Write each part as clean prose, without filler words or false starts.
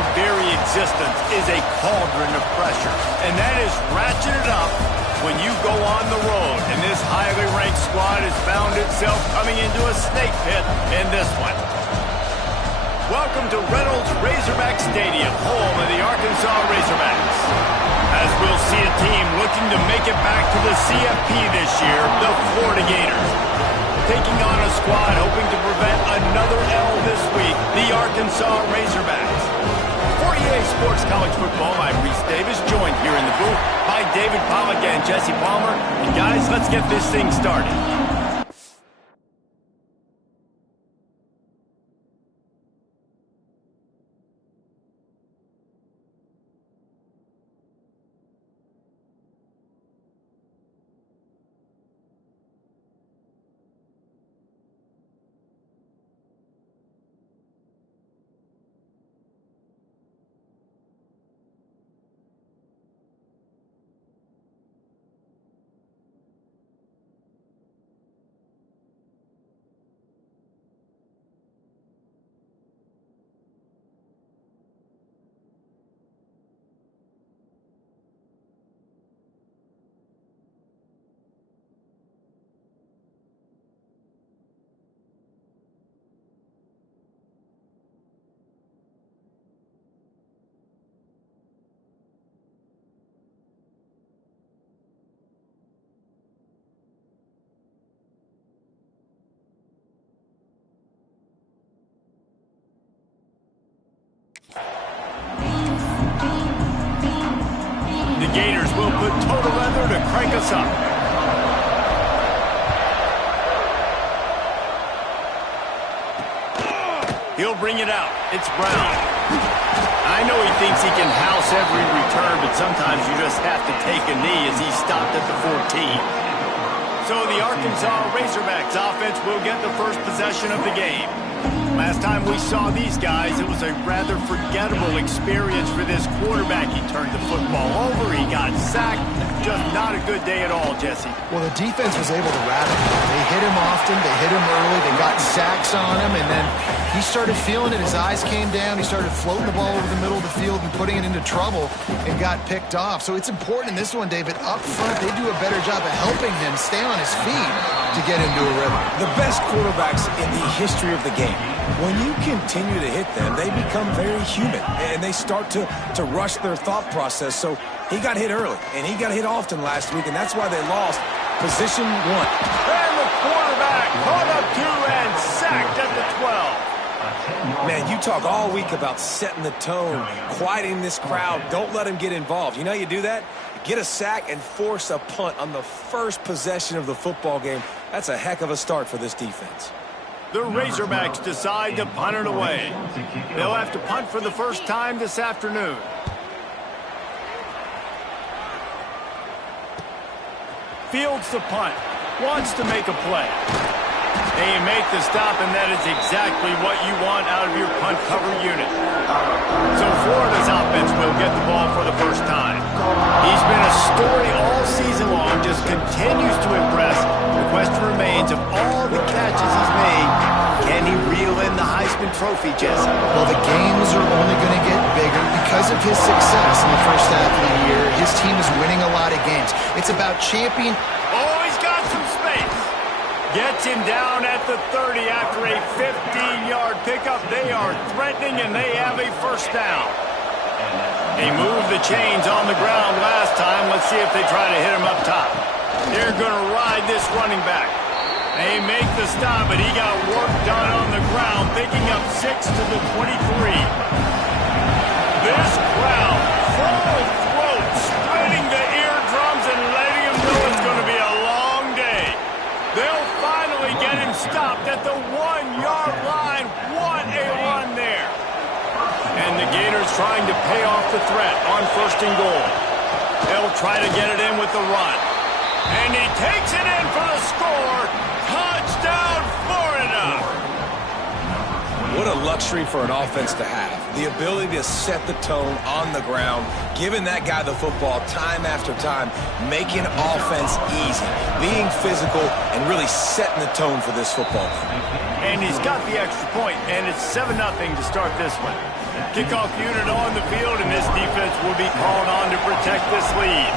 Your very existence is a cauldron of pressure, and that is ratcheted up when you go on the road. And this highly ranked squad has found itself coming into a snake pit in this one. Welcome to Reynolds Razorback Stadium, home of the Arkansas Razorbacks. As we'll see a team looking to make it back to the CFP this year, the Florida Gators. Taking on a squad hoping to prevent another L this week, the Arkansas Razorbacks. For EA Sports College Football, I'm Reese Davis, joined here in the booth by David Pollack and Jesse Palmer. And guys, let's get this thing started. The Gators will put total leather to crank us up. He'll bring it out. It's Brown. I know he thinks he can house every return, but sometimes you just have to take a knee as he stopped at the 14. So the Arkansas Razorbacks offense will get the first possession of the game. Last time we saw these guys, it was a rather forgettable experience for this quarterback. He turned the football over, he got sacked. Just not a good day at all, Jesse. Well, the defense was able to rattle him. They hit him often, they hit him early, they got sacks on him, and then he started feeling it. His eyes came down, he started floating the ball over the middle of the field and putting it into trouble and got picked off. So it's important in this one, David, up front, they do a better job of helping him stay on his feet to get into a rhythm. The best quarterbacks in the history of the game, when you continue to hit them, they become very human, and they start to rush their thought process. So he got hit early, and he got hit often last week, and that's why they lost position one. And the quarterback caught up to and sacked at the 12. Man, you talk all week about setting the tone, quieting this crowd. Don't let them get involved. You know how you do that? Get a sack and force a punt on the first possession of the football game. That's a heck of a start for this defense. The Razorbacks decide to punt it away. They'll have to punt for the first time this afternoon. Fields the punt. Wants to make a play. They make the stop, and that is exactly what you want out of your punt cover unit. So Florida's offense will get the ball for the first time. He's been a story all season long, just continues to impress. The question remains, of all the catches he's made, can he reel in the Heisman Trophy, Jesse? Well, the games are only going to get bigger because of his success in the first half of the year. His team is winning a lot of games. It's about champion. Oh, he's got some space. Gets him down at the 30 after a 15-yard pickup. They are threatening, and they have a first down. They moved the chains on the ground last time. Let's see if they try to hit him up top. They're going to ride this running back. They make the stop, but he got work done on the ground, picking up 6 to the 23. This crowd, full throat, spreading the eardrums and letting him know it's going to be a long day. They'll finally get him stopped at the 1-yard line. What a run there. And the Gators trying to pay off the threat on 1st and goal. They'll try to get it in with the run. And he takes it in for the score. Touchdown, Florida. What a luxury for an offense to have. The ability to set the tone on the ground, giving that guy the football time after time, making offense easy, being physical, and really setting the tone for this football game. And he's got the extra point, and it's 7-0 to start this one. Kickoff unit on the field, and this defense will be called on to protect this lead.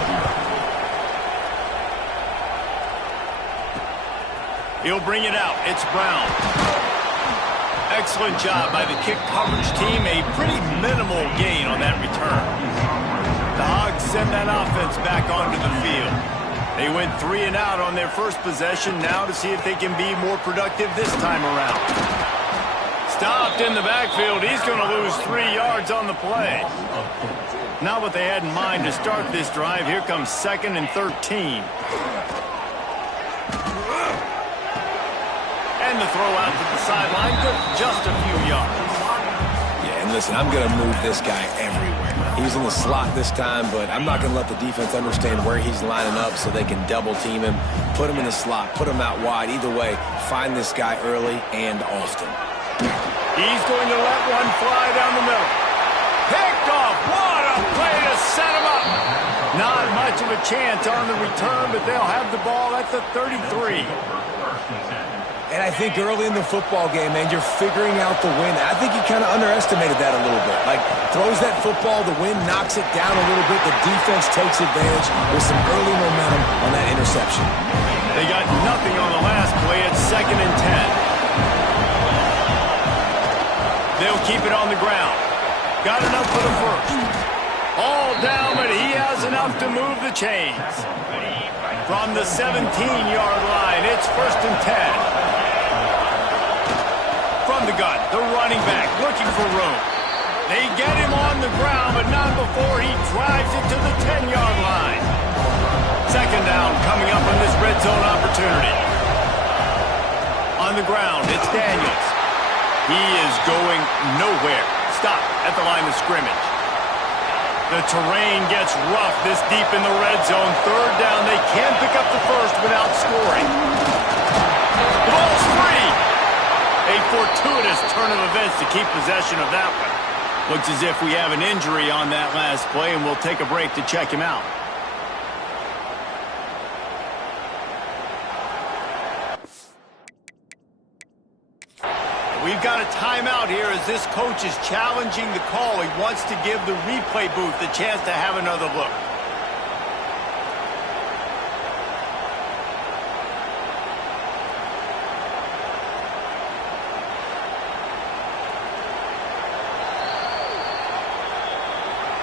He'll bring it out. It's Brown. Excellent job by the kick coverage team. A pretty minimal gain on that return. The Hogs send that offense back onto the field. They went 3 and out on their first possession. Now to see if they can be more productive this time around. Stopped in the backfield. He's going to lose 3 yards on the play. Not what they had in mind to start this drive. Here comes 2nd and 13. And the throw out to the sideline. Just a few yards. Yeah, and listen, I'm going to move this guy everywhere. He's in the slot this time, but I'm not going to let the defense understand where he's lining up so they can double team him, put him in the slot, put him out wide. Either way, find this guy early and often. He's going to let one fly down the middle. Picked off. What a play to set him up. Not much of a chance on the return, but they'll have the ball at the 33. And I think early in the football game, man, you're figuring out the wind. I think he kind of underestimated that a little bit. Like, throws that football, the wind knocks it down a little bit. The defense takes advantage with some early momentum on that interception. They got nothing on the last play. It's 2nd and 10. They'll keep it on the ground. Got enough for the first. All down, but he has enough to move the chains. From the 17-yard line, it's 1st and 10. From the gun, the running back looking for room. They get him on the ground, but not before he drives it to the 10-yard line. 2nd down coming up on this red zone opportunity. On the ground, it's Daniels. He is going nowhere. Stop at the line of scrimmage. The terrain gets rough this deep in the red zone. 3rd down, they can pick up the first without scoring. The ball's free. A fortuitous turn of events to keep possession of that one. Looks as if we have an injury on that last play, and we'll take a break to check him out. We've got a timeout here as this coach is challenging the call. He wants to give the replay booth the chance to have another look.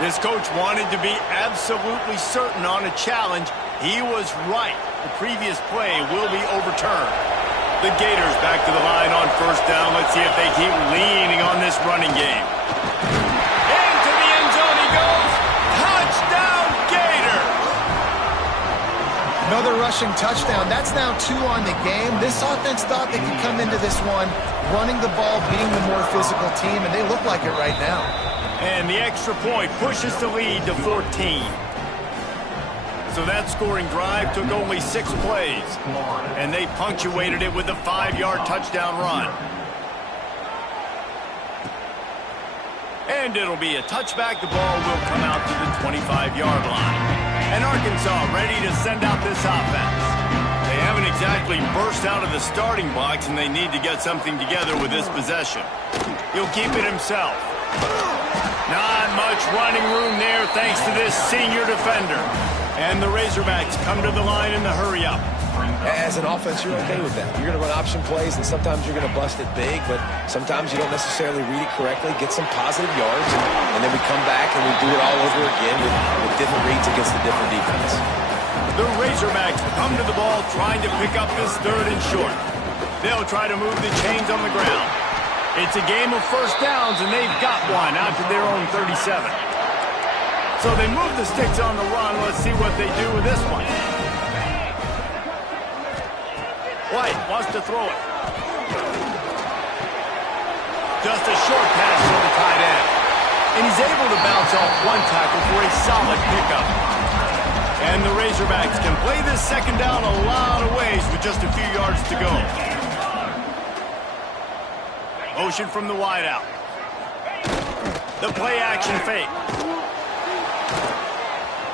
This coach wanted to be absolutely certain on a challenge. He was right. The previous play will be overturned. The Gators back to the line on 1st down. Let's see if they keep leaning on this running game. Into the end zone he goes. Touchdown, Gators! Another rushing touchdown. That's now 2 on the game. This offense thought they could come into this one running the ball, being the more physical team, and they look like it right now. And the extra point pushes the lead to 14. So that scoring drive took only 6 plays, and they punctuated it with a 5-yard touchdown run. And it'll be a touchback. The ball will come out to the 25-yard line. And Arkansas ready to send out this offense. They haven't exactly burst out of the starting blocks, and they need to get something together with this possession. He'll keep it himself. Not much running room there thanks to this senior defender. And the Razorbacks come to the line in the hurry-up. As an offense, you're okay with that. You're going to run option plays, and sometimes you're going to bust it big, but sometimes you don't necessarily read it correctly, get some positive yards, and then we come back and we do it all over again with different reads against the different defense. The Razorbacks come to the ball trying to pick up this 3rd and short. They'll try to move the chains on the ground. It's a game of 1st downs, and they've got one out to their own 37. So they move the sticks on the run. Let's see what they do with this one. White wants to throw it. Just a short pass to the tight end. And he's able to bounce off one tackle for a solid pickup. And the Razorbacks can play this 2nd down a lot of ways with just a few yards to go. Motion from the wideout. The play action fake.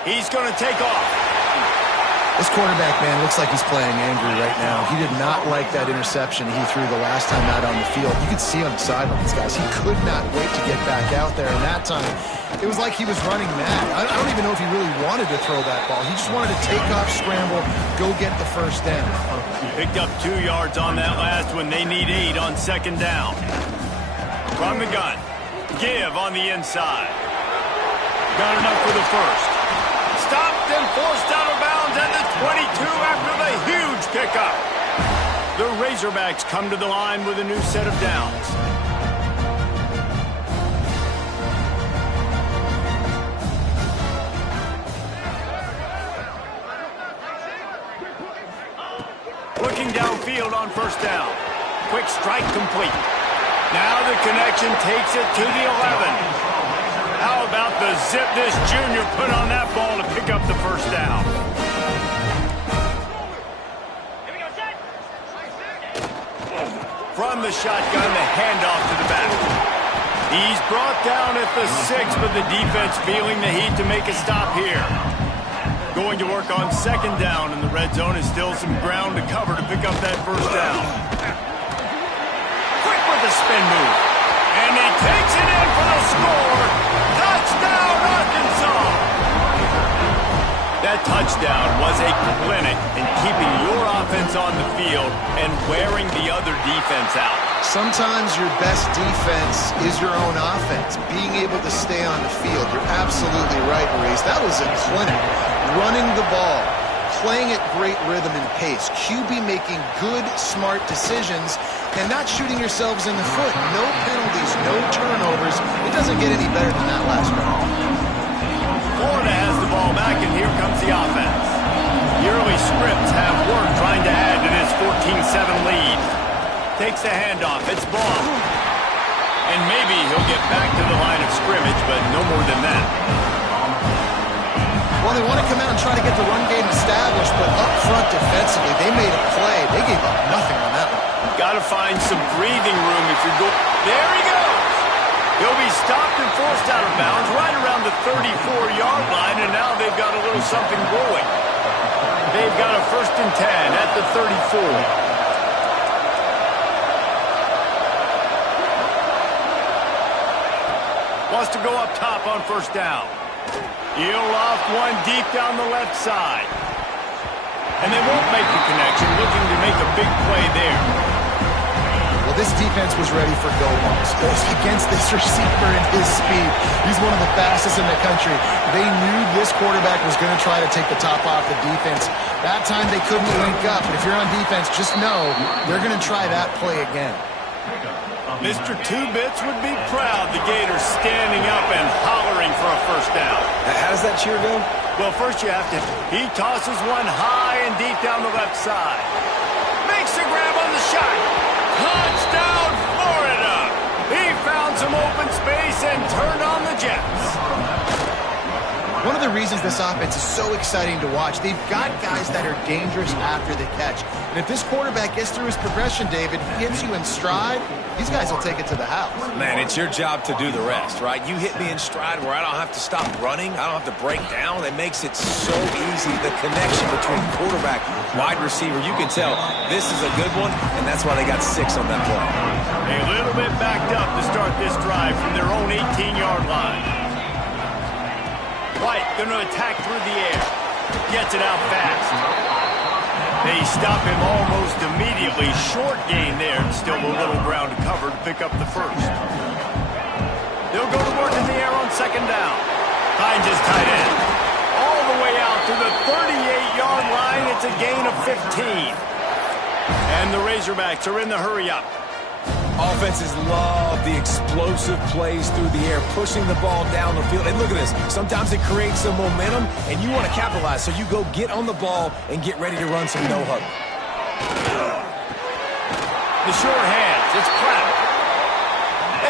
He's going to take off. This quarterback, man, looks like he's playing angry right now. He did not like that interception he threw the last time out on the field. You could see on the sidelines, guys. He could not wait to get back out there. And that time, it was like he was running mad. I don't even know if he really wanted to throw that ball. He just wanted to take off, scramble, go get the first down. Picked up 2 yards on that last one. They need 8 on second down. From the gun. Give on the inside. Got enough for the first. Stopped and forced out of bounds at the 22 after the huge pickup. The Razorbacks come to the line with a new set of downs. Looking downfield on first down. Quick strike complete. Now the connection takes it to the 11. How about the zip this junior put on that ball to pick up the first down? From the shotgun, the handoff to the back. He's brought down at the 6, but the defense feeling the heat to make a stop here. Going to work on second down, and the red zone is still some ground to cover to pick up that first down. Quick with the spin move. And he takes it in for the score. Touchdown, Arkansas! That touchdown was a clinic in keeping your offense on the field and wearing the other defense out. Sometimes your best defense is your own offense, being able to stay on the field. You're absolutely right, Maurice. That was a clinic. Running the ball, playing at great rhythm and pace, QB making good, smart decisions, and not shooting yourselves in the foot. No penalties, no turnovers. It doesn't get any better than that last round. Florida has the ball back, and here comes the offense. The early scripts have work trying to add to this 14-7 lead. Takes the handoff. It's ball. And maybe he'll get back to the line of scrimmage, but no more than that. Well, they want to come out and try to get the run game established, but up front defensively, they made a play. They gave up nothing on that one. Got to find some breathing room if you're going. There he goes. He'll be stopped and forced out of bounds right around the 34-yard line, and now they've got a little something brewing. They've got a 1st and 10 at the 34. Wants to go up top on first down. He'll loft one deep down the left side. And they won't make the connection, looking to make a big play there. Well, this defense was ready for go balls. Against this receiver and his speed. He's one of the fastest in the country. They knew this quarterback was going to try to take the top off the defense. That time they couldn't link up. But if you're on defense, just know they're going to try that play again. Mr. Two-Bits would be proud the Gators standing up and hollering for a first down. How does that cheer go? Well, first you have to... He tosses one high and deep down the left side. Makes the grab on the shot. Touchdown, Florida! He found some open space and turned on the Jets. One of the reasons this offense is so exciting to watch, they've got guys that are dangerous after the catch. And if this quarterback gets through his progression, David, gets you in stride, these guys will take it to the house. Man, it's your job to do the rest, right? You hit me in stride where I don't have to stop running. I don't have to break down. It makes it so easy. The connection between quarterback, wide receiver, you can tell this is a good one, and that's why they got 6 on that play. A little bit backed up to start this drive from their own 18-yard line. White going to attack through the air. Gets it out fast. They stop him almost immediately. Short gain there. Still a little ground to cover to pick up the first. They'll go to work in the air on second down. Finds his tight end. All the way out to the 38-yard line. It's a gain of 15. And the Razorbacks are in the hurry-up. Offenses love the explosive plays through the air, pushing the ball down the field. And look at this. Sometimes it creates some momentum, and you want to capitalize. So you go get on the ball and get ready to run some no-huddle. The short hands. It's Pratt.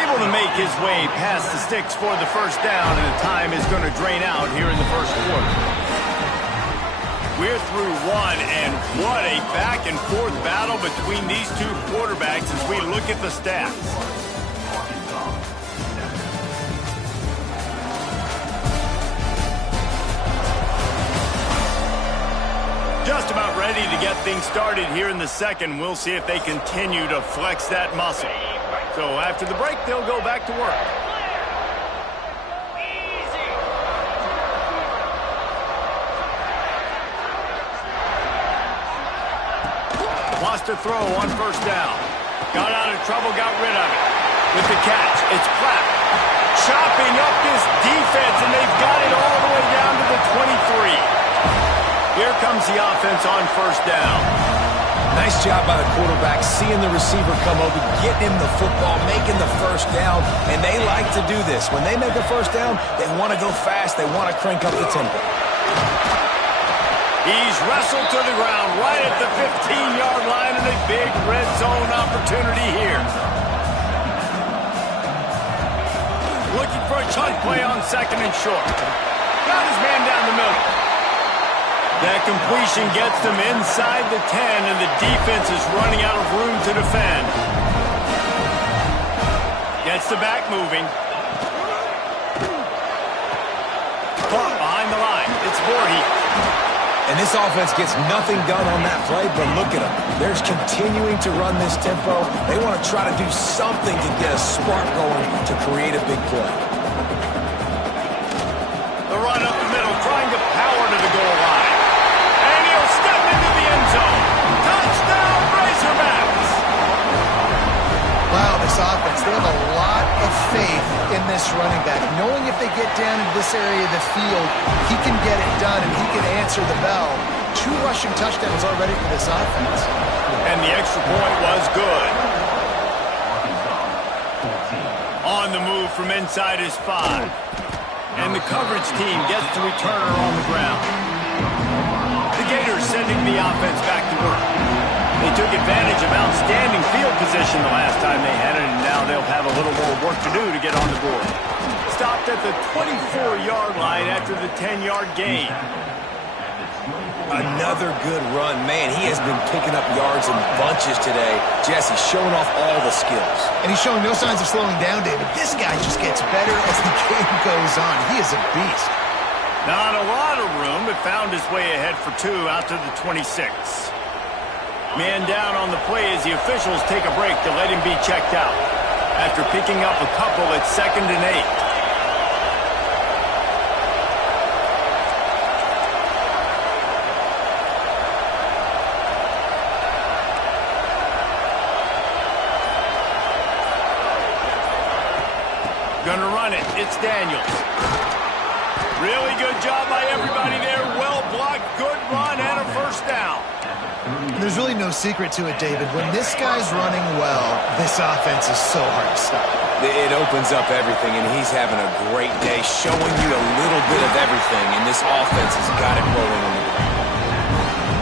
Able to make his way past the sticks for the first down, and the time is going to drain out here in the first quarter. We're through one, and what a back-and-forth battle between these two quarterbacks as we look at the stats. Just about ready to get things started here in the second. We'll see if they continue to flex that muscle. So after the break, they'll go back to work. Lost a throw on first down. Got out of trouble, got rid of it. With the catch, it's Platt. Chopping up this defense, and they've got it all the way down to the 23. Here comes the offense on first down. Nice job by the quarterback, seeing the receiver come over, getting him the football, making the first down, and they like to do this. When they make a first down, they want to go fast, they want to crank up the tempo. He's wrestled to the ground right at the 15-yard line, and a big red zone opportunity here. Looking for a chunk play on second and short. Got his man down the middle. That completion gets them inside the 10, and the defense is running out of room to defend. Gets the back moving. Caught behind the line. It's Voorhees. And this offense gets nothing done on that play, but look at them. They're continuing to run this tempo. They want to try to do something to get a spark going to create a big play. The run up the middle, trying to power to the goal line. And he'll step into the end zone. Touchdown, Razorbacks! Wow, this offense, they have a lot of faith in this running back, knowing if they get down into this area of the field, he can get it done and he can answer the bell. 2 rushing touchdowns already for this offense. And the extra point was good. On the move from inside his 5. And the coverage team gets the returner on the ground. The Gators sending the offense back to work. They took advantage of outstanding field position the last time they had it, and now they'll have a little more work to do to get on the board. Stopped at the 24-yard line after the 10-yard gain. Another good run. Man, he has been picking up yards in bunches today. Jesse showing off all the skills. And he's showing no signs of slowing down, David. This guy just gets better as the game goes on. He is a beast. Not a lot of room, but found his way ahead for 2 out to the 26. Man down on the play as the officials take a break to let him be checked out. After picking up a couple, it's 2nd and 8. Gonna run it. It's Daniels. Really good job by everybody there. Well blocked, good run, and a first down. There's really no secret to it, David. When this guy's running well, this offense is so hard to stop. It opens up everything, and he's having a great day, showing you a little bit of everything, and this offense has got it rolling on the ground.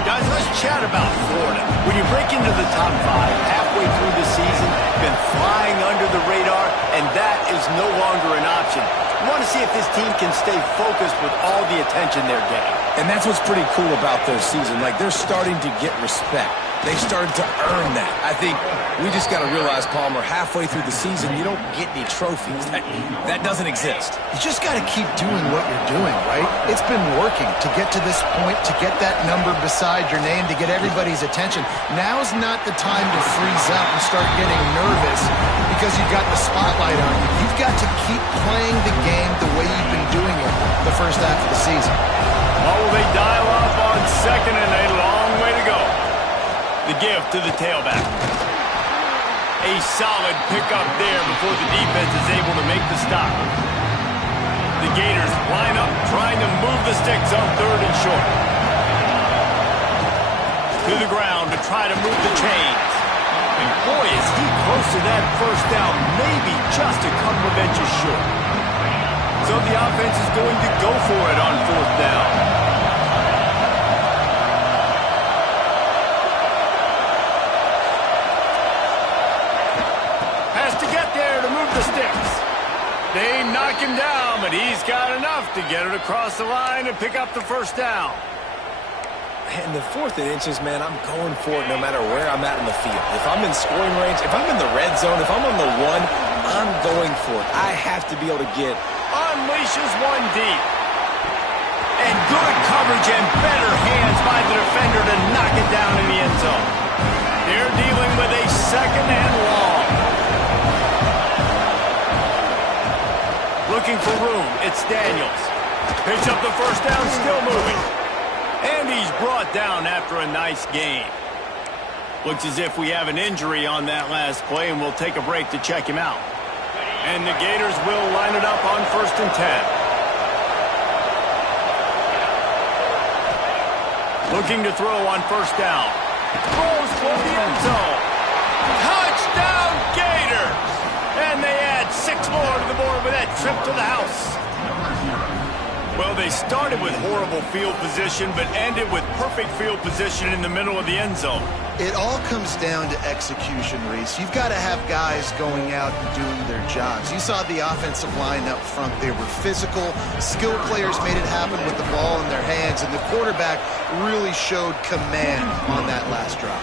Guys, let's chat about Florida. When you break into the top 5 halfway through the season, been flying under the radar, and that is no longer an option. You want to see if this team can stay focused with all the attention they're getting. And that's what's pretty cool about their season. Like, they're starting to get respect. They started to earn that. I think we just got to realize, Palmer, halfway through the season, you don't get any trophies. That doesn't exist. You just got to keep doing what you're doing, right? It's been working to get to this point, to get that number beside your name, to get everybody's attention. Now's not the time to freeze up and start getting nervous because you've got the spotlight on you. You've got to keep playing the game the way you've been doing it the first half of the season. What will they dial up on 2nd and a long way to go? The give to the tailback. A solid pickup there before the defense is able to make the stop. The Gators line up, trying to move the sticks on 3rd and short. To the ground to try to move the chains. And boy, is he close to that first down, maybe just a couple of inches short. So the offense is going to go for it on 4th down. They knock him down, but he's got enough to get it across the line and pick up the first down. In the 4th and inches, man, I'm going for it no matter where I'm at in the field. If I'm in scoring range, if I'm in the red zone, if I'm on the 1, I'm going for it. I have to be able to get. Unleashes one deep. And good coverage and better hands by the defender Picks up the first down, still moving. And he's brought down after a nice gain. Looks as if we have an injury on that last play, and we'll take a break to check him out. And the Gators will line it up on 1st and 10. Looking to throw on 1st down. Throws for the end zone. Touchdown, Gators! And they add 6 more to the board with that trip to the house. Well, they started with horrible field position, but ended with perfect field position in the middle of the end zone. It all comes down to execution, Reese. You've got to have guys going out and doing their jobs. You saw the offensive line up front. They were physical. Skilled players made it happen with the ball in their hands, and the quarterback really showed command on that last drop.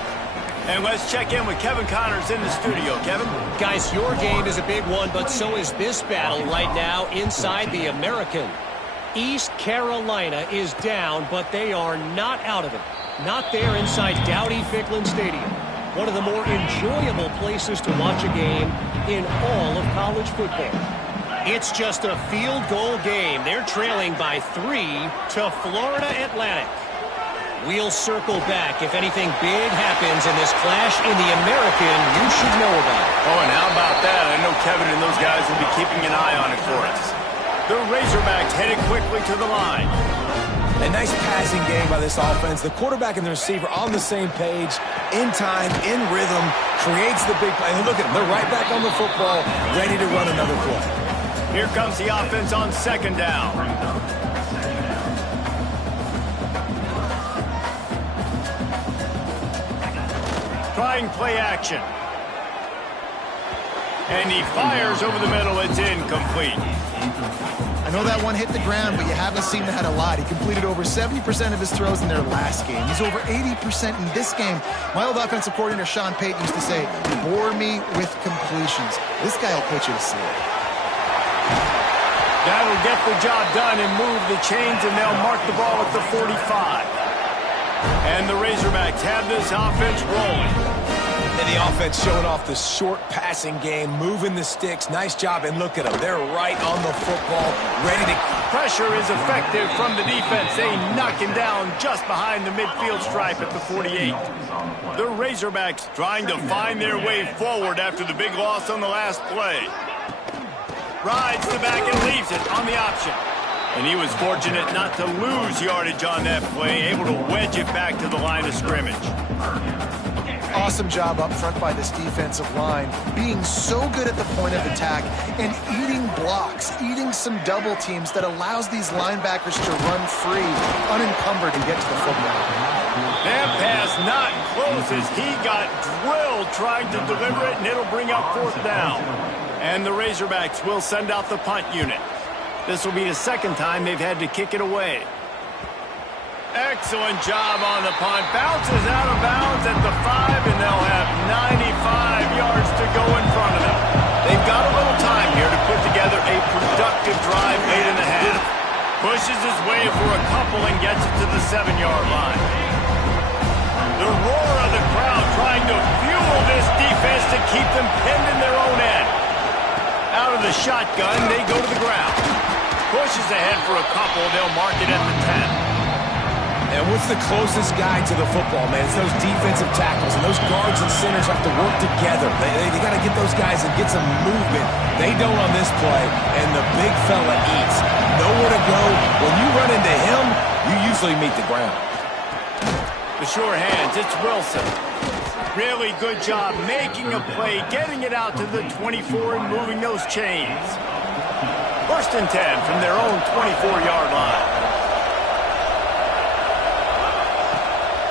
And let's check in with Kevin Connors in the studio. Kevin? Guys, your game is a big one, but so is this battle right now inside the American. East Carolina is down, but they are not out of it. Not there inside Dowdy-Ficklin Stadium. One of the more enjoyable places to watch a game in all of college football. It's just a field goal game. They're trailing by 3 to Florida Atlantic. We'll circle back if anything big happens in this clash in the American you should know about. Oh, and how about that? I know Kevin and those guys will be keeping an eye on it for us. The Razorbacks headed quickly to the line. A nice passing game by this offense. The quarterback and the receiver on the same page, in time, in rhythm, creates the big play. And look at them. They're right back on the football, ready to run another play. Here comes the offense on 2nd down. Trying play action. And he fires over the middle. It's incomplete. I know that one hit the ground, but you haven't seen that a lot. He completed over 70% of his throws in their last game. He's over 80% in this game. My old offensive coordinator, Sean Payton, used to say, bore me with completions. This guy will put you to sleep. That'll get the job done and move the chains, and they'll mark the ball at the 45. And the Razorbacks have this offense rolling. And the offense showing off the short passing game, moving the sticks. Nice job, and look at them. They're right on the football, ready to... Pressure is effective from the defense. They knock him down just behind the midfield stripe at the 48. The Razorbacks trying to find their way forward after the big loss on the last play. Rides the back and leaves it on the option. And he was fortunate not to lose yardage on that play, able to wedge it back to the line of scrimmage. Awesome job up front by this defensive line, being so good at the point of attack and eating blocks, eating some double teams that allows these linebackers to run free, unencumbered, and get to the football. That pass not close as he got drilled trying to deliver it, and it'll bring up 4th down. And the Razorbacks will send out the punt unit. This will be the 2nd time they've had to kick it away. Excellent job on the punt. Bounces out of bounds at the 5, and they'll have 95 yards to go in front of them. They've got a little time here to put together a productive drive late in the half. Pushes his way for a couple and gets it to the 7-yard line. The roar of the crowd trying to fuel this defense to keep them pinned in their own end. Out of the shotgun, they go to the ground. Pushes ahead for a couple. They'll mark it at the 10. And what's the closest guy to the football, man? It's those defensive tackles, and those guards and centers have to work together. They got to get those guys and get some movement. They don't on this play, and the big fella eats. Nowhere to go. When you run into him, you usually meet the ground. The sure hands, it's Wilson. Really good job making a play, getting it out to the 24 and moving those chains. 1st and 10 from their own 24-yard line.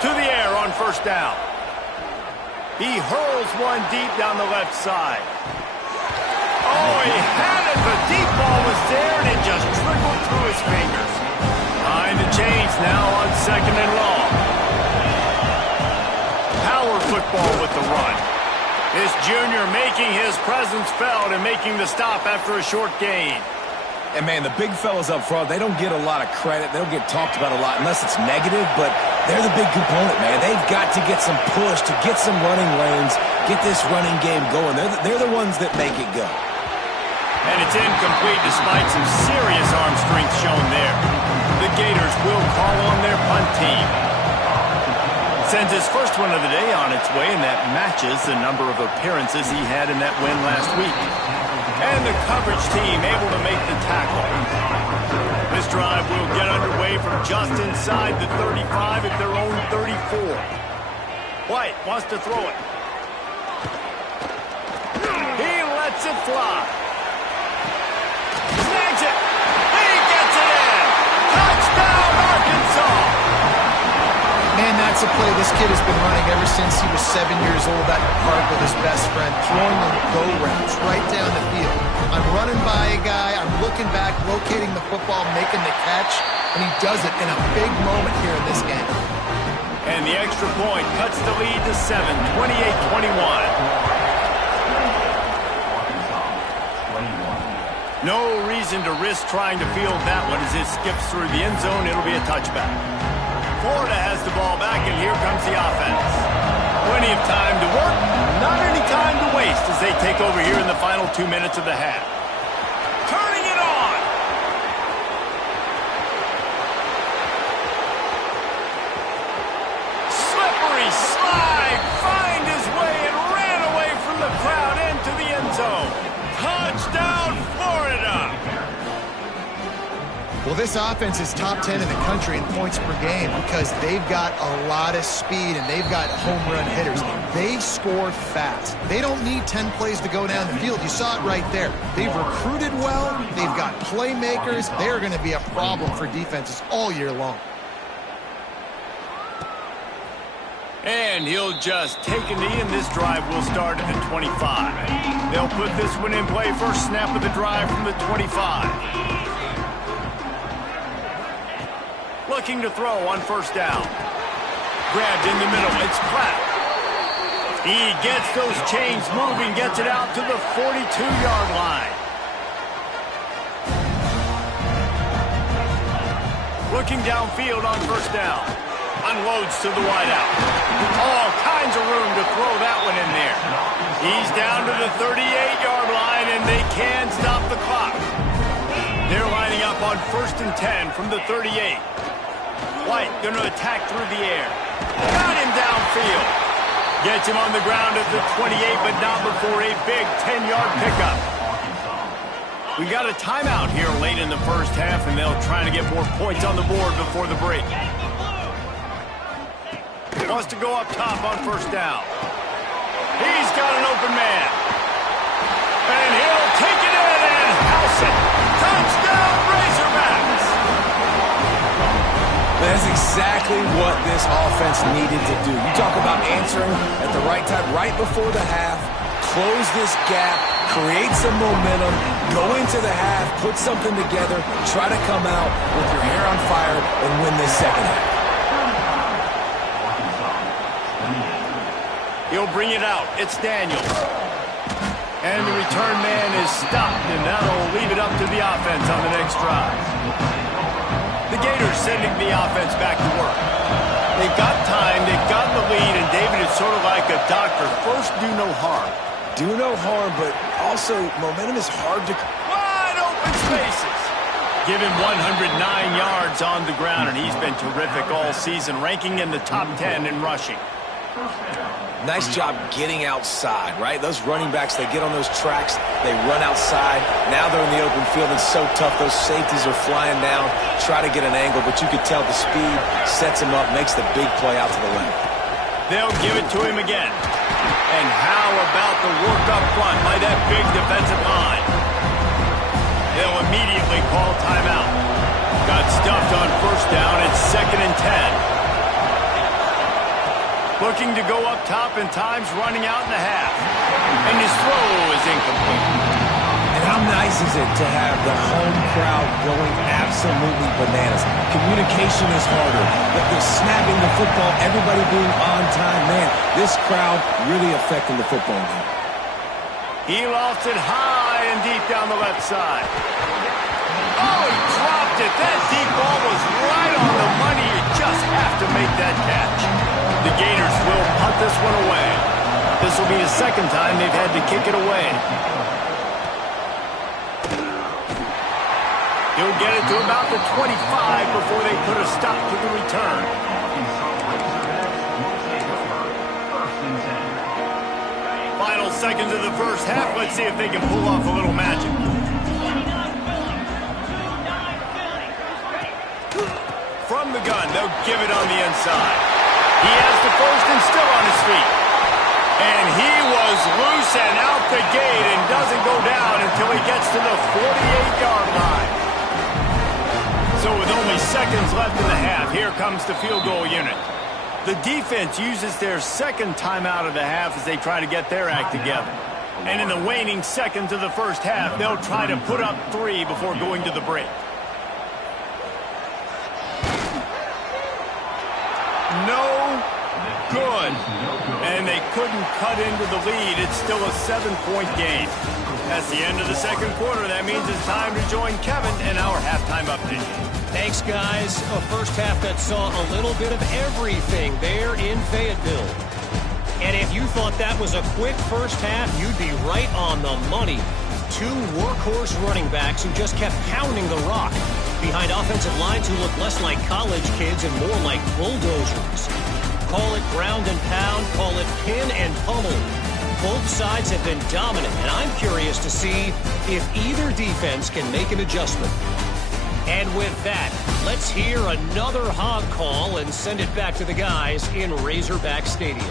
To the air on 1st down. He hurls one deep down the left side. Oh, he had it. The deep ball was there, and it just trickled through his fingers. Behind the chains now on 2nd and long. Power football with the run. This junior making his presence felt and making the stop after a short gain. And, man, the big fellas up front, they don't get a lot of credit. They don't get talked about a lot unless it's negative, but they're the big component, man. They've got to get some push, to get some running lanes, get this running game going. They're the ones that make it go. And it's incomplete despite some serious arm strength shown there. The Gators will call on their punt team. Sends his first one of the day on its way, and that matches the number of appearances he had in that win last week. And the coverage team able to make the tackle. This drive will get underway from just inside the 35 at their own 34. White wants to throw it. He lets it fly. Snags it. He gets it in. Touchdown, Arkansas. Man, that's a play this kid has been running ever since he was 7 years old at the park with his best friend, throwing them go routes right down the field. I'm running by a guy, I'm looking back, locating the football, making the catch, and he does it in a big moment here in this game. And the extra point cuts the lead to 7, 28-21. No reason to risk trying to field that one as it skips through the end zone. It'll be a touchback. Florida has the ball back, and here comes the offense. Plenty of time to work, not any time to waste as they take over here in the final 2 minutes of the half. Turning it on. Slippery slide, find his way and ran away from the crowd into the end zone. Touchdown, Florida! Well, this offense is top 10 in the country in points per game because they've got a lot of speed and they've got home run hitters. They score fast. They don't need 10 plays to go down the field. You saw it right there. They've recruited well. They've got playmakers. They're going to be a problem for defenses all year long. And he'll just take a knee, and this drive will start at the 25. They'll put this one in play first snap of the drive from the 25. Looking to throw on first down. Grabbed in the middle. It's Platt. He gets those chains moving, gets it out to the 42-yard line. Looking downfield on first down. Unloads to the wideout. All kinds of room to throw that one in there. He's down to the 38-yard line, and they can stop the clock. They're lining up on 1st and 10 from the 38. White going to attack through the air. Got him downfield. Gets him on the ground at the 28, but not before a big 10-yard pickup. We got a timeout here late in the first half, and they'll try to get more points on the board before the break. Wants to go up top on first down. He's got an open man. And he'll take it in and house it. Touchdown, Razorbacks! That's exactly what this offense needed to do. You talk about answering at the right time, right before the half, close this gap, create some momentum, go into the half, put something together, try to come out with your hair on fire and win this second half. He'll bring it out. It's Daniels. And the return man is stopped, and that'll leave it up to the offense on the next drive. The Gators sending the offense back to work. They've got time, they've got the lead, and David is sort of like a doctor. First, do no harm. Do no harm, but also momentum is hard to... Wide open spaces. Give him 109 yards on the ground, and he's been terrific all season, ranking in the top 10 in rushing. Nice job getting outside, right? Those running backs, they get on those tracks, they run outside. Now they're in the open field. It's so tough. Those safeties are flying down, try to get an angle, but you could tell the speed sets him up, makes the big play out to the left. They'll give it to him again. And how about the work up front by that big defensive line? They'll immediately call timeout. Got stuffed on first down. It's 2nd and 10. Looking to go up top, and time's running out in the half. And his throw is incomplete. And how nice is it to have the home crowd going absolutely bananas? Communication is harder. The snapping the football, everybody being on time. Man, this crowd really affecting the football game. He lost it high and deep down the left side. Oh, he dropped it. That deep ball was right on the money. You just have to make that catch. The Gators will punt this one away. This will be the second time they've had to kick it away. He'll get it to about the 25 before they put a stop to the return. Final seconds of the first half. Let's see if they can pull off a little magic. From the gun, they'll give it on the inside. He has the first and still on his feet. And he was loose and out the gate and doesn't go down until he gets to the 48-yard line. So with only seconds left in the half, here comes the field goal unit. The defense uses their second timeout of the half as they try to get their act together. And in the waning seconds of the first half, they'll try to put up 3 before going to the break. No good. And they couldn't cut into the lead. It's still a 7-point game. That's the end of the second quarter. That means it's time to join Kevin in our halftime update. Thanks, guys. A first half that saw a little bit of everything there in Fayetteville. And if you thought that was a quick first half, you'd be right on the money. 2 workhorse running backs who just kept pounding the rock behind offensive lines who look less like college kids and more like bulldozers. Call it ground and pound, call it pin and pummel. Both sides have been dominant, and I'm curious to see if either defense can make an adjustment. And with that, let's hear another hog call and send it back to the guys in Razorback Stadium.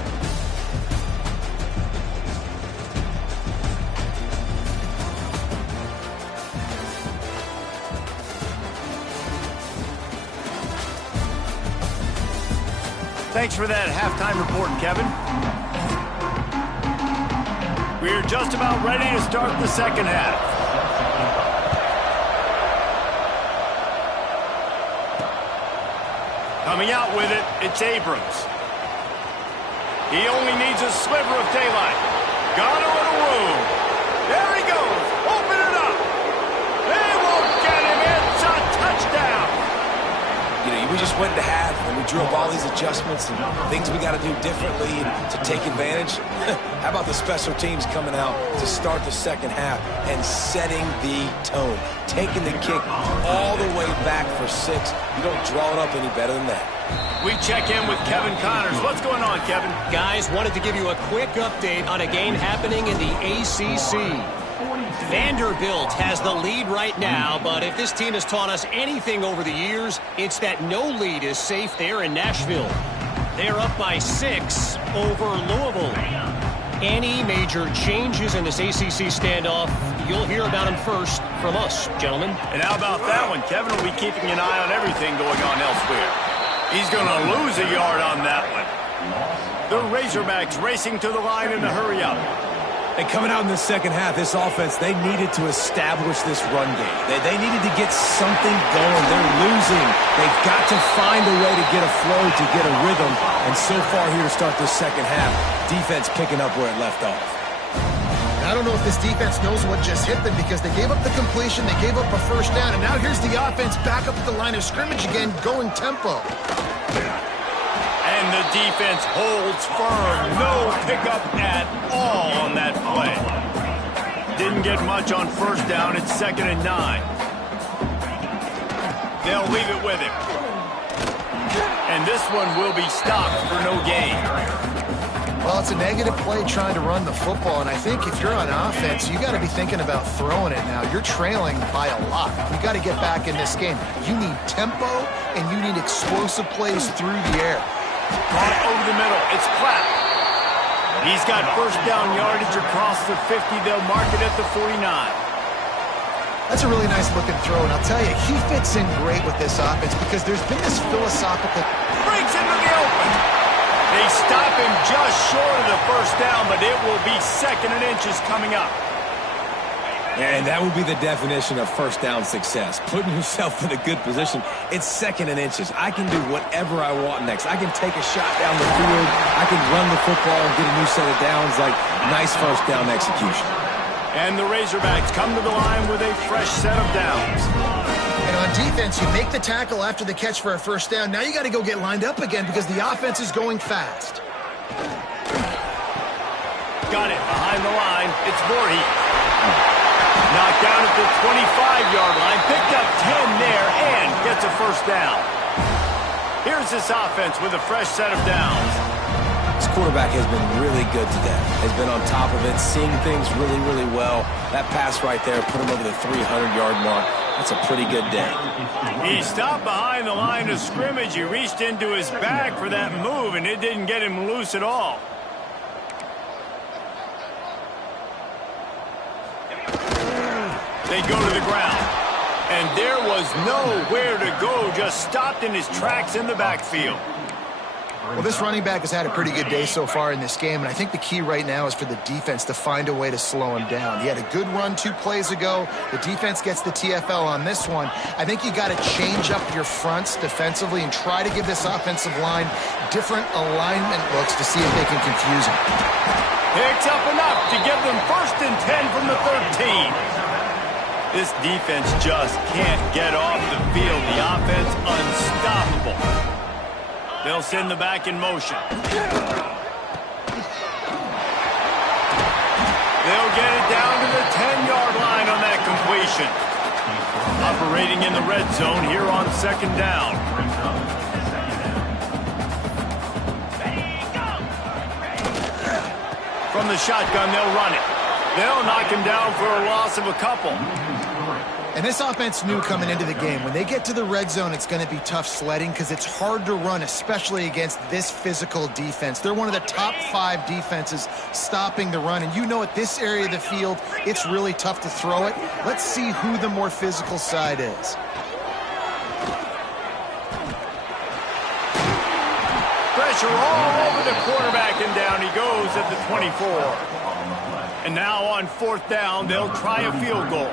Thanks for that halftime report, Kevin. We're just about ready to start the second half. Coming out with it, it's Abrams. He only needs a sliver of daylight. Got a little room. There he goes. Open it up. They won't get him. It's a touchdown. You know, we just went to half, and we drew up all these adjustments and things we got to do differently to take advantage. How about the special teams coming out to start the second half and setting the tone, taking the kick all the way back for 6. You don't draw it up any better than that. We check in with Kevin Connors. What's going on, Kevin? Guys, wanted to give you a quick update on a game happening in the ACC. Vanderbilt has the lead right now, but if this team has taught us anything over the years, it's that no lead is safe there in Nashville. They're up by 6 over Louisville. Any major changes in this ACC standoff, you'll hear about them first from us, gentlemen. And how about that one? Kevin will be keeping an eye on everything going on elsewhere. He's going to lose a yard on that one. The Razorbacks racing to the line in a hurry-up. And coming out in the second half, this offense, they needed to establish this run game. They needed to get something going. They're losing. They've got to find a way to get a flow, to get a rhythm. And so far here to start this second half, defense picking up where it left off. I don't know if this defense knows what just hit them because they gave up the completion, they gave up a first down, and now here's the offense back up at the line of scrimmage again, going tempo. And the defense holds firm. No pickup at all on that play. Didn't get much on first down. It's 2nd and 9. They'll leave it with him. And this one will be stopped for no gain. Well, it's a negative play trying to run the football, and I think if you're on offense, you got to be thinking about throwing it now. You're trailing by a lot. You got to get back in this game. You need tempo, and you need explosive plays through the air. Caught over the middle. It's Clapp. He's got first down yardage across the 50. They'll mark it at the 49. That's a really nice looking throw, and I'll tell you, he fits in great with this offense because there's been this philosophical... Breaks into the open. They stop him just short of the first down, but it will be 2nd and inches coming up. And that would be the definition of first down success. Putting yourself in a good position. It's 2nd and inches. I can do whatever I want next. I can take a shot down the field. I can run the football and get a new set of downs. Like, nice first down execution. And the Razorbacks come to the line with a fresh set of downs. And on defense, you make the tackle after the catch for a first down. Now you got to go get lined up again because the offense is going fast. Got it behind the line. It's Voorhees. Knocked down at the 25-yard line. Picked up 10 there and gets a first down. Here's this offense with a fresh set of downs. This quarterback has been really good today. Has been on top of it, seeing things really, really well. That pass right there put him over the 300-yard mark. That's a pretty good day. He stopped behind the line of scrimmage. He reached into his bag for that move, and it didn't get him loose at all. They go to the ground. And there was nowhere to go, just stopped in his tracks in the backfield. Well, this running back has had a pretty good day so far in this game, and I think the key right now is for the defense to find a way to slow him down. He had a good run 2 plays ago. The defense gets the TFL on this one. I think you got to change up your fronts defensively and try to give this offensive line different alignment looks to see if they can confuse him. Picks up enough to give them 1st and 10 from the 13. This defense just can't get off the field. The offense unstoppable. They'll send the back in motion. They'll get it down to the 10-yard line on that completion. Operating in the red zone here on 2nd down. From the shotgun, they'll run it. They'll knock him down for a loss of a couple. And this offense knew coming into the game, when they get to the red zone, it's going to be tough sledding because it's hard to run, especially against this physical defense. They're one of the top 5 defenses stopping the run. And you know at this area of the field, it's really tough to throw it. Let's see who the more physical side is. Pressure all over the quarterback, and down he goes at the 24. And now on 4th down, they'll try a field goal.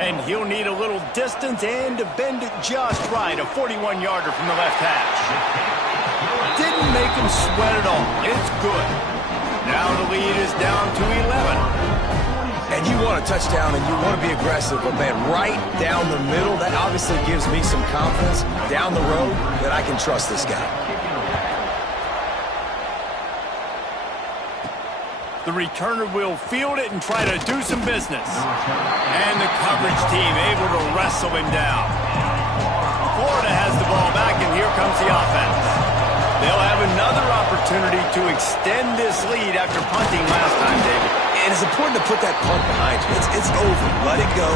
And he'll need a little distance and to bend it just right. A 41-yarder from the left hash. Didn't make him sweat at all. It's good. Now the lead is down to 11. And you want a touchdown and you want to be aggressive, but man, right down the middle, that obviously gives me some confidence down the road that I can trust this guy. The returner will field it and try to do some business. And the coverage team able to wrestle him down. Florida has the ball back, and here comes the offense. They'll have another opportunity to extend this lead after punting last time, David. And it's important to put that punt behind you. It's over. Let it go.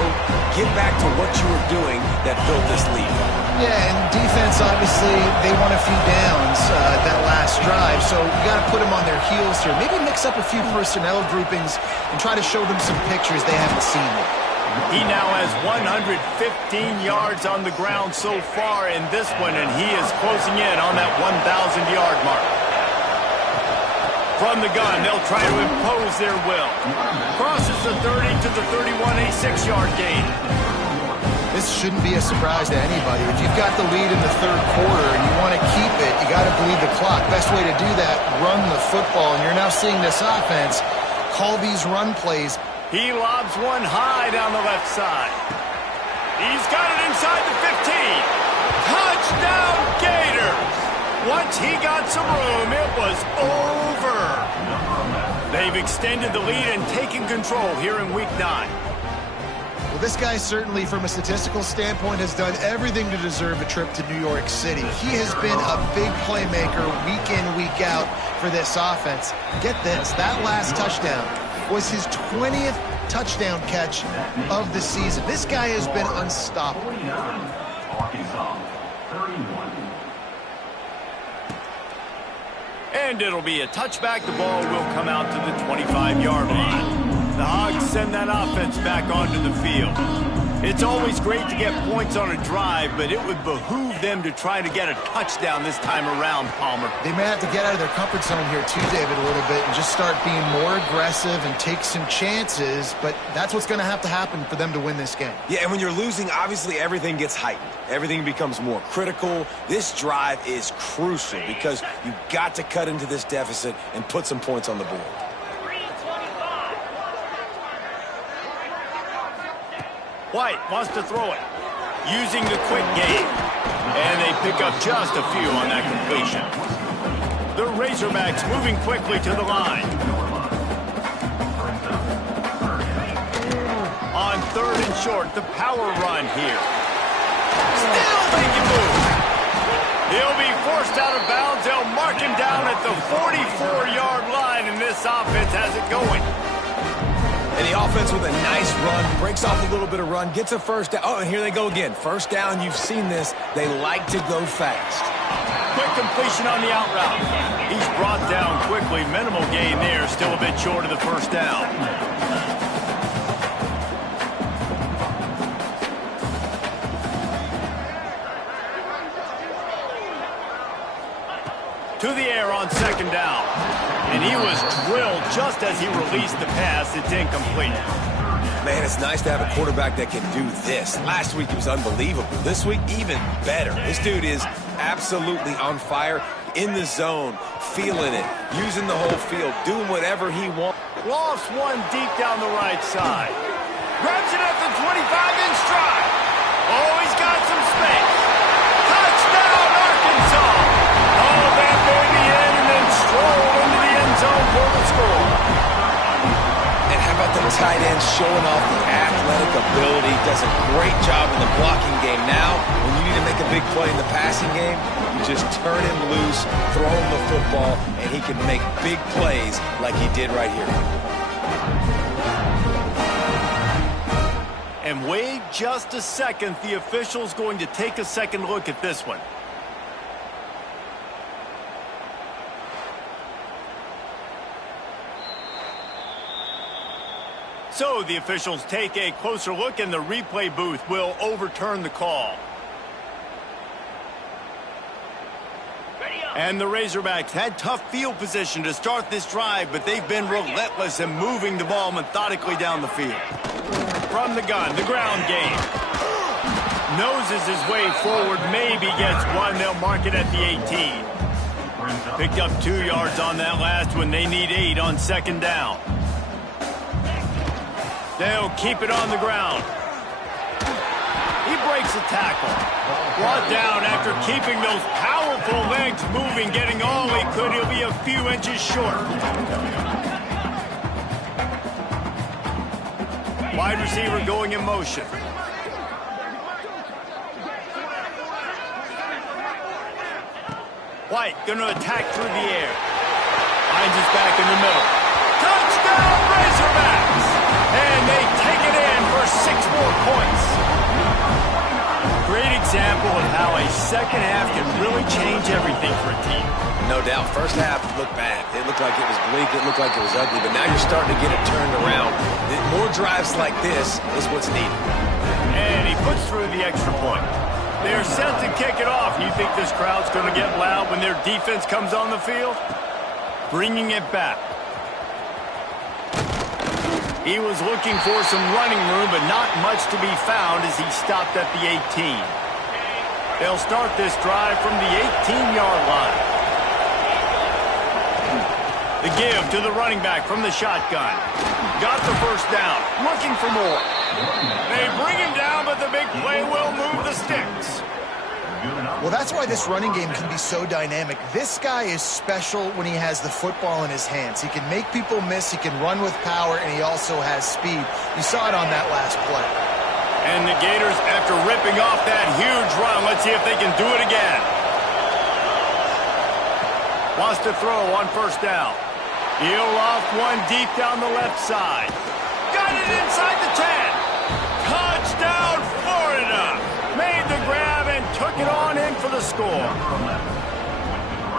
Get back to what you were doing that built this lead. Yeah, and defense, obviously, they won a few downs that last drive, so you got to put them on their heels here. Maybe mix up a few personnel groupings and try to show them some pictures they haven't seen yet. He now has 115 yards on the ground so far in this one, and he is closing in on that 1,000-yard mark. From the gun, they'll try to impose their will. Crosses the 30 to the 31, a 6-yard gain. This shouldn't be a surprise to anybody. If you've got the lead in the 3rd quarter and you want to keep it, you got to bleed the clock. Best way to do that, run the football. And you're now seeing this offense call these run plays. He lobs one high down the left side. He's got it inside the 15. Touchdown Gators! Once he got some room, it was over. They've extended the lead and taken control here in Week 9. Well, this guy certainly, from a statistical standpoint, has done everything to deserve a trip to New York City. He has been a big playmaker week in, week out for this offense. Get this, that last touchdown was his 20th touchdown catch of the season. This guy has been unstoppable. And it'll be a touchback. The ball will come out to the 25-yard line. The Hogs send that offense back onto the field. It's always great to get points on a drive, but it would behoove them to try to get a touchdown this time around, Palmer. They may have to get out of their comfort zone here too, David, a little bit and just start being more aggressive and take some chances, but that's what's going to happen for them to win this game. Yeah, and when you're losing, obviously everything gets heightened. Everything becomes more critical. This drive is crucial because you've got to cut into this deficit and put some points on the board. White wants to throw it, using the quick game. And they pick up just a few on that completion. The Razorbacks moving quickly to the line. On 3rd and short. The power run here. Still making moves. He'll be forced out of bounds. They'll mark him down at the 44-yard line, and this offense has it going. And the offense with a nice run, breaks off a little bit of run, gets a first down. Oh, and here they go again. First down, you've seen this. They like to go fast. Quick completion on the out route. He's brought down quickly. Minimal gain there. Still a bit short of the first down. To the air on 2nd down. And he was drilled just as he released the pass. It's incomplete. Man, it's nice to have a quarterback that can do this. Last week, he was unbelievable. This week, even better. This dude is absolutely on fire, in the zone, feeling it, using the whole field, doing whatever he wants. Lost one deep down the right side. Grabs it at the 25 in stride. Oh, he's got some space. Touchdown, Arkansas. Oh, that baby in and then stroll into the end zone for the score. And how about the tight end showing off the athletic ability? Does a great job in the blocking game. Now, when you need to make a big play in the passing game, you just turn him loose, throw him the football, and he can make big plays like he did right here. And wait just a second. The official's going to take a second look at this one. So the officials take a closer look, and the replay booth will overturn the call. And the Razorbacks had tough field position to start this drive, but they've been relentless in moving the ball methodically down the field. From the gun, the ground game. Noses his way forward, maybe gets one. They'll mark it at the 18. Picked up 2 yards on that last one. They need 8 on 2nd down. They'll keep it on the ground. He breaks a tackle. Brought down after keeping those powerful legs moving, getting all he could. He'll be a few inches short. Wide receiver going in motion. White going to attack through the air. Finds his back in the middle. Touchdown, Razorbacks! And they take it in for 6 more points. Great example of how a second half can really change everything for a team. No doubt. First half looked bad. It looked like it was bleak. It looked like it was ugly. But now you're starting to get it turned around. More drives like this is what's needed. And he puts through the extra point. They're set to kick it off. You think this crowd's going to get loud when their defense comes on the field? Bringing it back. He was looking for some running room, but not much to be found as he stopped at the 18. They'll start this drive from the 18-yard line. The give to the running back from the shotgun. Got the first down. Looking for more. They bring him down, but the big play will move the sticks. Well, that's why this running game can be so dynamic. This guy is special when he has the football in his hands. He can make people miss, he can run with power, and he also has speed. You saw it on that last play. And the Gators, after ripping off that huge run, let's see if they can do it again. Wants to throw on 1st down. He'll off one deep down the left side. Got it inside the 10. Touchdown, Florida. Made the grab and took it on in for the score.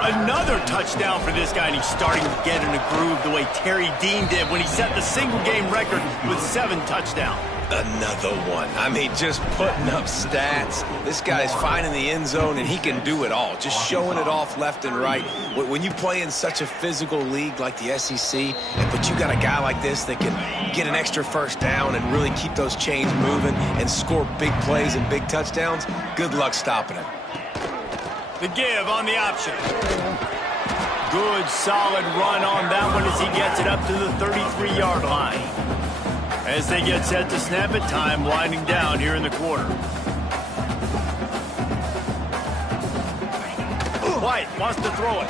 Another touchdown for this guy, and he's starting to get in a groove the way Terry Dean did when he set the single-game record with 7 touchdowns. Another one. I mean, just putting up stats. This guy's finding the end zone, and he can do it all. Just showing it off left and right. When you play in such a physical league like the SEC, but you got a guy like this that can get an extra first down and really keep those chains moving and score big plays and big touchdowns, good luck stopping him. The give on the option. Good, solid run on that one as he gets it up to the 33-yard line. As they get set to snap it, time winding down here in the quarter. White wants to throw it.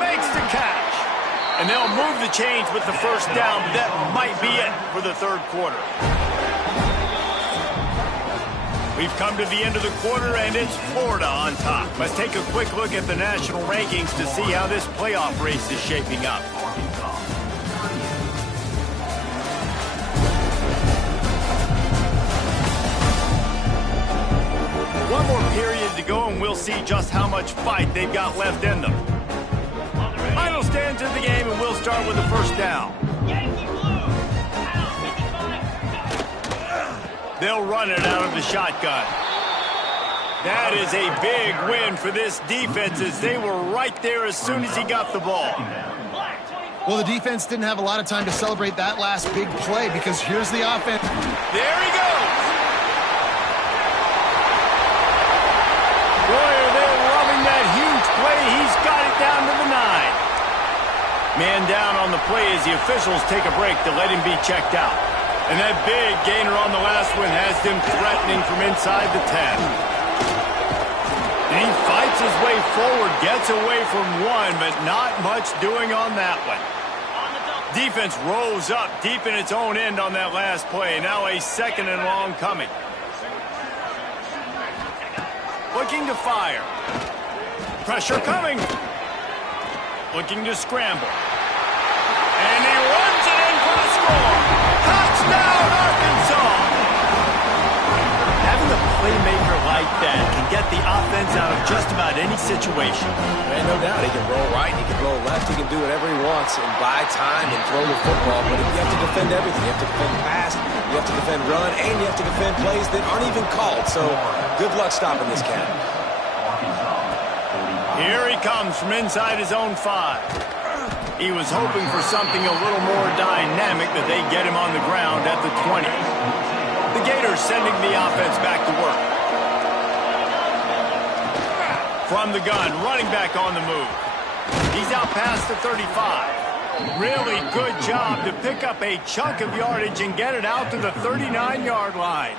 Makes the catch. And they'll move the chains with the first down, but that might be it for the 3rd quarter. We've come to the end of the quarter, and it's Florida on top. Let's take a quick look at the national rankings to see how this playoff race is shaping up. One more period to go, and we'll see just how much fight they've got left in them. Final stands of the game, and we'll start with the first down. They'll run it out of the shotgun. That is a big win for this defense, as they were right there as soon as he got the ball. Well, the defense didn't have a lot of time to celebrate that last big play, because here's the offense. There he goes. Boy, are they loving that huge play. He's got it down to the 9. Man down on the play as the officials take a break to let him be checked out. And that big gainer on the last one has them threatening from inside the 10. And he fights his way forward, gets away from one, but not much doing on that one. Defense rose up deep in its own end on that last play. Now a 2nd and long coming. Looking to fire. Pressure coming. Looking to scramble. And he runs it in for the score. Touchdown, Arkansas! Having a playmaker like that can get the offense out of just about any situation. And no doubt, he can roll right, he can roll left, he can do whatever he wants and buy time and throw the football. But you have to defend everything. You have to defend pass, you have to defend run, and you have to defend plays that aren't even called. So good luck stopping this cat. Here he comes from inside his own 5. He was hoping for something a little more dynamic, that they get him on the ground at the 20. The Gators sending the offense back to work. From the gun, running back on the move. He's out past the 35. Really good job to pick up a chunk of yardage and get it out to the 39-yard line.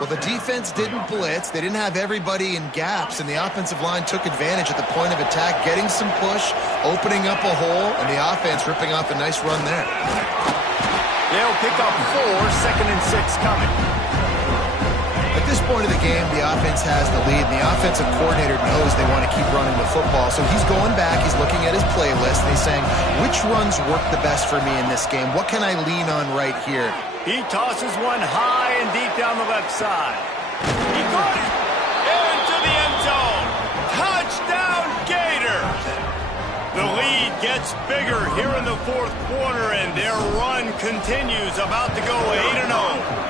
Well, the defense didn't blitz. They didn't have everybody in gaps, and the offensive line took advantage at the point of attack, getting some push, opening up a hole, and the offense ripping off a nice run there. They'll pick up 4, 2nd and 6 coming. At this point of the game, the offense has the lead, and the offensive coordinator knows they want to keep running the football. So he's going back, he's looking at his playlist, and he's saying, which runs work the best for me in this game? What can I lean on right here? He tosses one high and deep down the left side. He got it into the end zone. Touchdown, Gators! The lead gets bigger here in the 4th quarter, and their run continues, about to go 8-0.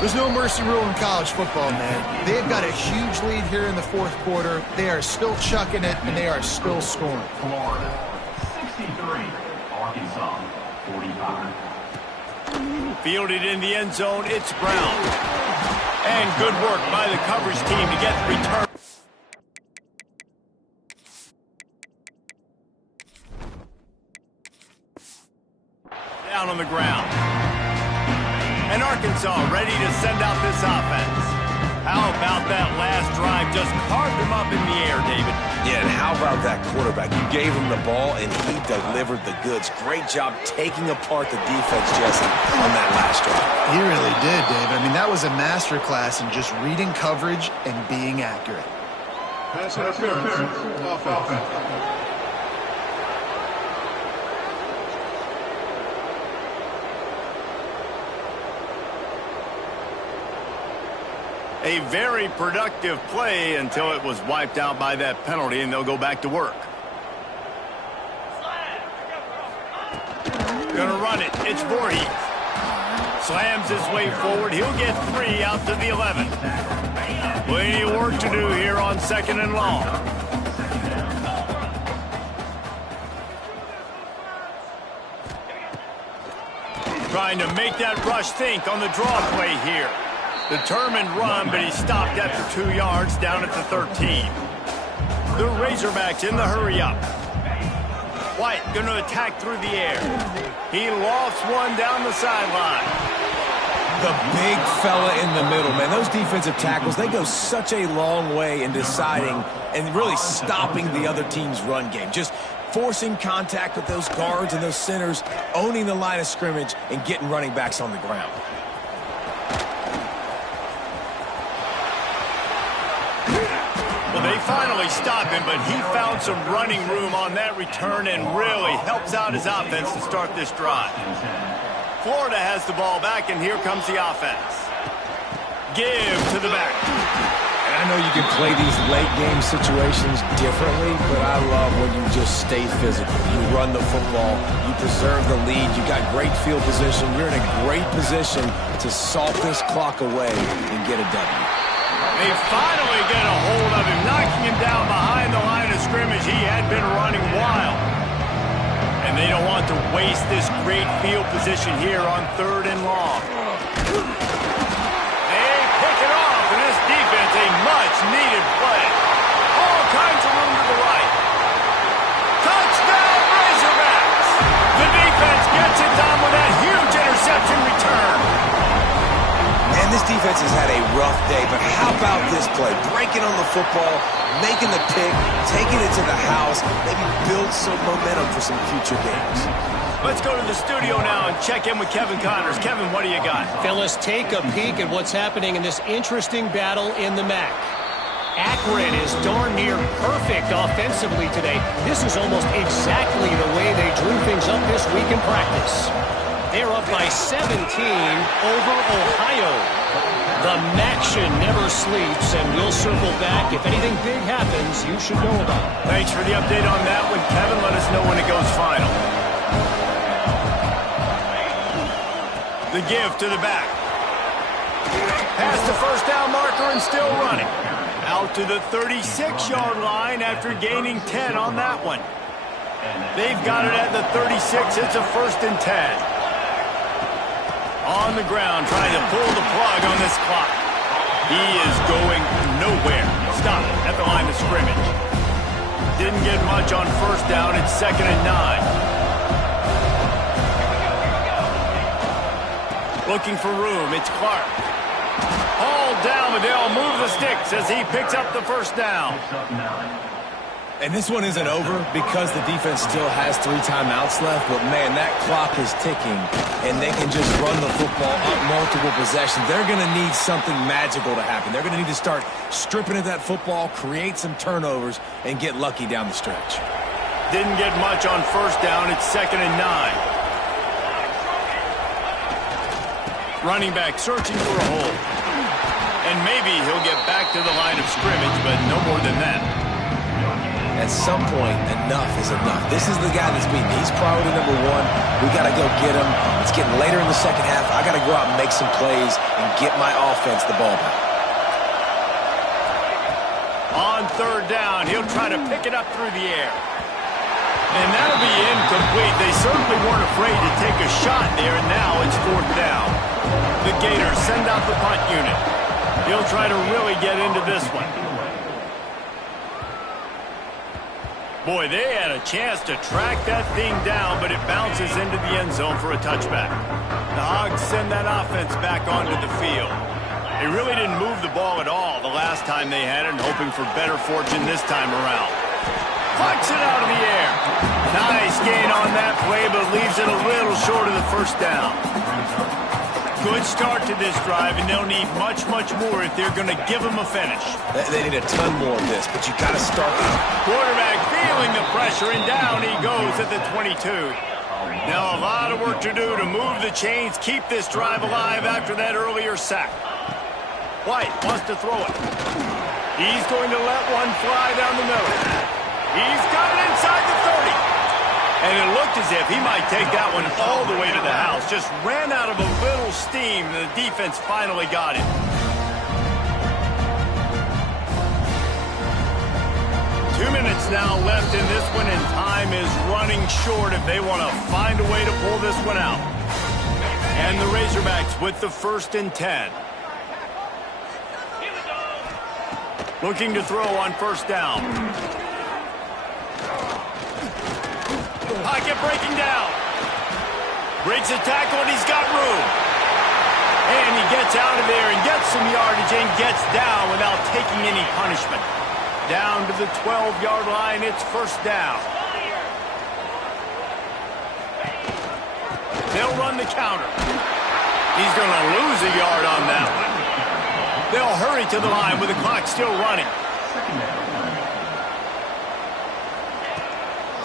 There's no mercy rule in college football, man. They've got a huge lead here in the 4th quarter. They are still chucking it, and they are still scoring. Florida, 63. Arkansas, 45. Fielded in the end zone, it's Brown. And good work by the coverage team to get the return. Down on the ground. And Arkansas ready to send out this offense. How about that last drive? Just carved him up in the air, David. Yeah, and how about that quarterback? You gave him the ball, and he delivered the goods. Great job taking apart the defense, Jesse, on that last drive. He really did, Dave. I mean, that was a masterclass in just reading coverage and being accurate. Pass interference. Offense. A very productive play until it was wiped out by that penalty, and they'll go back to work. Gonna run it. It's Voorhees. Slams his way forward. He'll get 3 out to the 11. Plenty of work to do here on 2nd and long. Trying to make that rush think on the draw play here. Determined run, but he stopped after 2 yards down at the 13. The Razorbacks in the hurry-up. White going to attack through the air. He lofts one down the sideline. The big fella in the middle, man. Those defensive tackles, they go such a long way in deciding and really stopping the other team's run game. Just forcing contact with those guards and those centers, owning the line of scrimmage, and getting running backs on the ground. Well, they finally stop him, but he found some running room on that return and really helps out his offense to start this drive. Florida has the ball back, and here comes the offense. Give to the back. And I know you can play these late-game situations differently, but I love when you just stay physical. You run the football, you preserve the lead, you got great field position. You're in a great position to salt this clock away and get a W. They finally get a hold of him, knocking him down behind the line of scrimmage. He had been running wild. And they don't want to waste this great field position here on 3rd and long. They pick it off, and this defense, a much-needed play. All kinds of room to the right. Touchdown, Razorbacks! The defense gets it done with that huge interception return. And this defense has had a rough day, but how about this play? Breaking on the football, making the pick, taking it to the house, maybe build some momentum for some future games. Let's go to the studio now and check in with Kevin Connors. Kevin, what do you got? Fellas, take a peek at what's happening in this interesting battle in the MAC. Akron is darn near perfect offensively today. This is almost exactly the way they drew things up this week in practice. They're up by 17 over Ohio. The MACtion never sleeps, and we'll circle back. If anything big happens, you should know about it. Thanks for the update on that one, Kevin. Let us know when it goes final. The give to the back. Past the first down marker and still running. Out to the 36-yard line after gaining 10 on that one. They've got it at the 36. It's a 1st and 10. On the ground, trying to pull the plug on this clock. He is going nowhere. Stop at the line of scrimmage. Didn't get much on 1st down. It's 2nd and 9. Looking for room. It's Clark. All down, but they'll move the sticks as he picks up the 1st down. And this one isn't over because the defense still has 3 timeouts left, but man, that clock is ticking, and they can just run the football up multiple possessions. They're going to need something magical to happen. They're going to need to start stripping at that football, create some turnovers, and get lucky down the stretch. Didn't get much on 1st down. It's 2nd and 9. Running back searching for a hole. And maybe he'll get back to the line of scrimmage, but no more than that. At some point, enough is enough. This is the guy that's beaten. He's priority number 1. We got to go get him. It's getting later in the second half. I got to go out and make some plays and get my offense the ball back. On 3rd down, he'll try to pick it up through the air. And that'll be incomplete. They certainly weren't afraid to take a shot there, and now it's 4th down. The Gators send out the punt unit. He'll try to really get into this one. Boy, they had a chance to track that thing down, but it bounces into the end zone for a touchback. The Hogs send that offense back onto the field. They really didn't move the ball at all the last time they had it, and hoping for better fortune this time around. Plucks it out of the air. Nice gain on that play, but leaves it a little short of the 1st down. Good start to this drive, and they'll need much, much more if they're going to give them a finish. They need a ton more of this, but you got to start out. Quarterback feeling the pressure, and down he goes at the 22. Now a lot of work to do to move the chains, keep this drive alive after that earlier sack. White wants to throw it. He's going to let one fly down the middle. He's got it inside the 30. And it looked as if he might take that one all the way to the house. Just ran out of a little steam, and the defense finally got him. 2 minutes now left in this one, and time is running short if they want to find a way to pull this one out. And the Razorbacks with the 1st and 10. Looking to throw on 1st down. Pocket breaking down. Breaks a tackle, and he's got room. And he gets out of there and gets some yardage and gets down without taking any punishment. Down to the 12-yard line, it's 1st down. They'll run the counter. He's going to lose a yard on that one. They'll hurry to the line with the clock still running.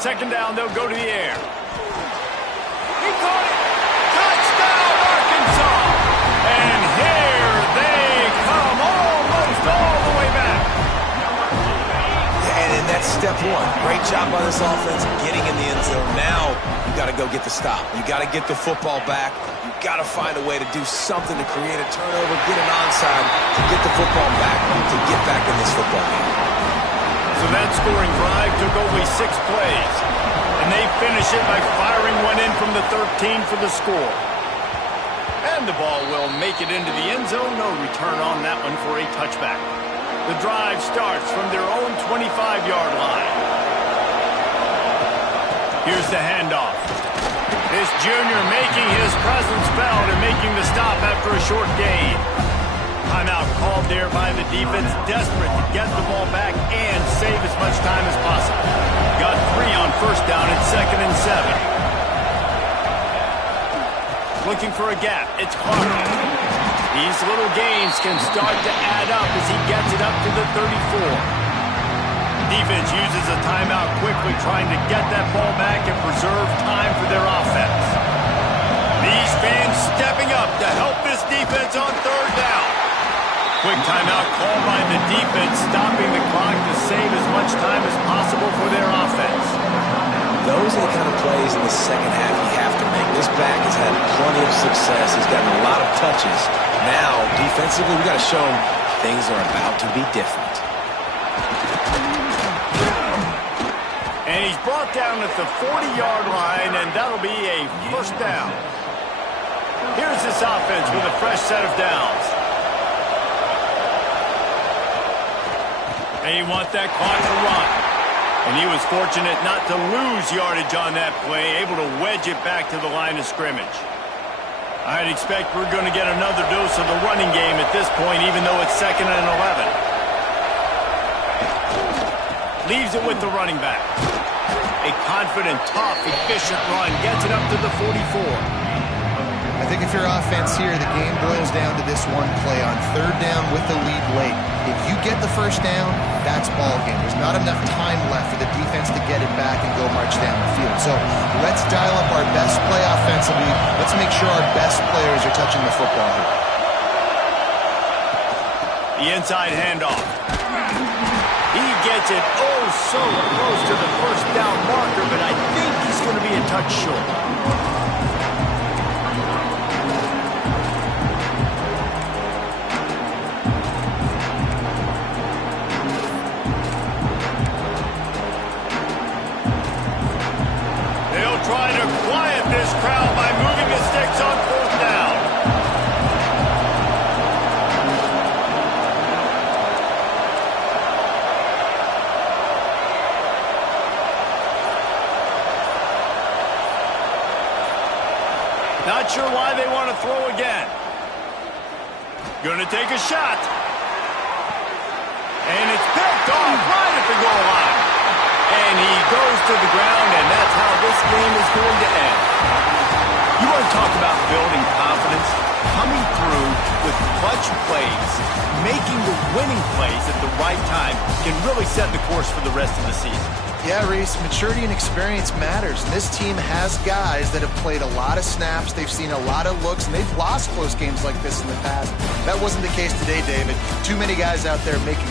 second down, they'll go to the air. He caught it. Touchdown, Arkansas. And here they come, almost all the way back. And that's step one. Great job by this offense getting in the end zone. Now you got to go get the stop. You got to get the football back. You got to find a way to do something to create a turnover, get an onside, to get the football back, to get back in this football game. So that scoring drive took only 6 plays. And they finish it by firing one in from the 13 for the score. And the ball will make it into the end zone. No return on that one for a touchback. The drive starts from their own 25-yard line. Here's the handoff. This junior making his presence felt and making the stop after a short gain. Timeout called there by the defense, desperate to get the ball back and save as much time as possible. Got 3 on first down and 2nd and 7. Looking for a gap. It's Clark. These little gains can start to add up as he gets it up to the 34. Defense uses a timeout quickly, trying to get that ball back and preserve time for their offense. These fans stepping up to help this defense on 3rd down. Quick timeout called by the defense, stopping the clock to save as much time as possible for their offense. Those are the kind of plays in the second half you have to make. This back has had plenty of success. He's gotten a lot of touches. Now, defensively, we got to show him things are about to be different. And he's brought down at the 40-yard line, and that'll be a first down. Here's this offense with a fresh set of downs. They want that clock to run. And he was fortunate not to lose yardage on that play, able to wedge it back to the line of scrimmage. I'd expect we're going to get another dose of the running game at this point, even though it's 2nd and 11. Leaves it with the running back. A confident, tough, efficient run gets it up to the 44. I think if you're offense here, the game boils down to this one play on 3rd down with the lead late. If you get the first down, that's ball game. There's not enough time left for the defense to get it back and go march down the field. So let's dial up our best play offensively. Let's make sure our best players are touching the football here. The inside handoff. He gets it oh so close to the first down marker, but I think he's going to be a touch short. Try to quiet this crowd by moving the sticks on 4th down. Not sure why they want to throw again. Gonna take a shot. And it's picked off right at the goal line. And he goes to the ground, and that's how this game is going to end. You want to talk about building confidence? Coming through with clutch plays, making the winning plays at the right time can really set the course for the rest of the season. Yeah, Reese, maturity and experience matters. And this team has guys that have played a lot of snaps. They've seen a lot of looks, and they've lost close games like this in the past. That wasn't the case today, David. Too many guys out there making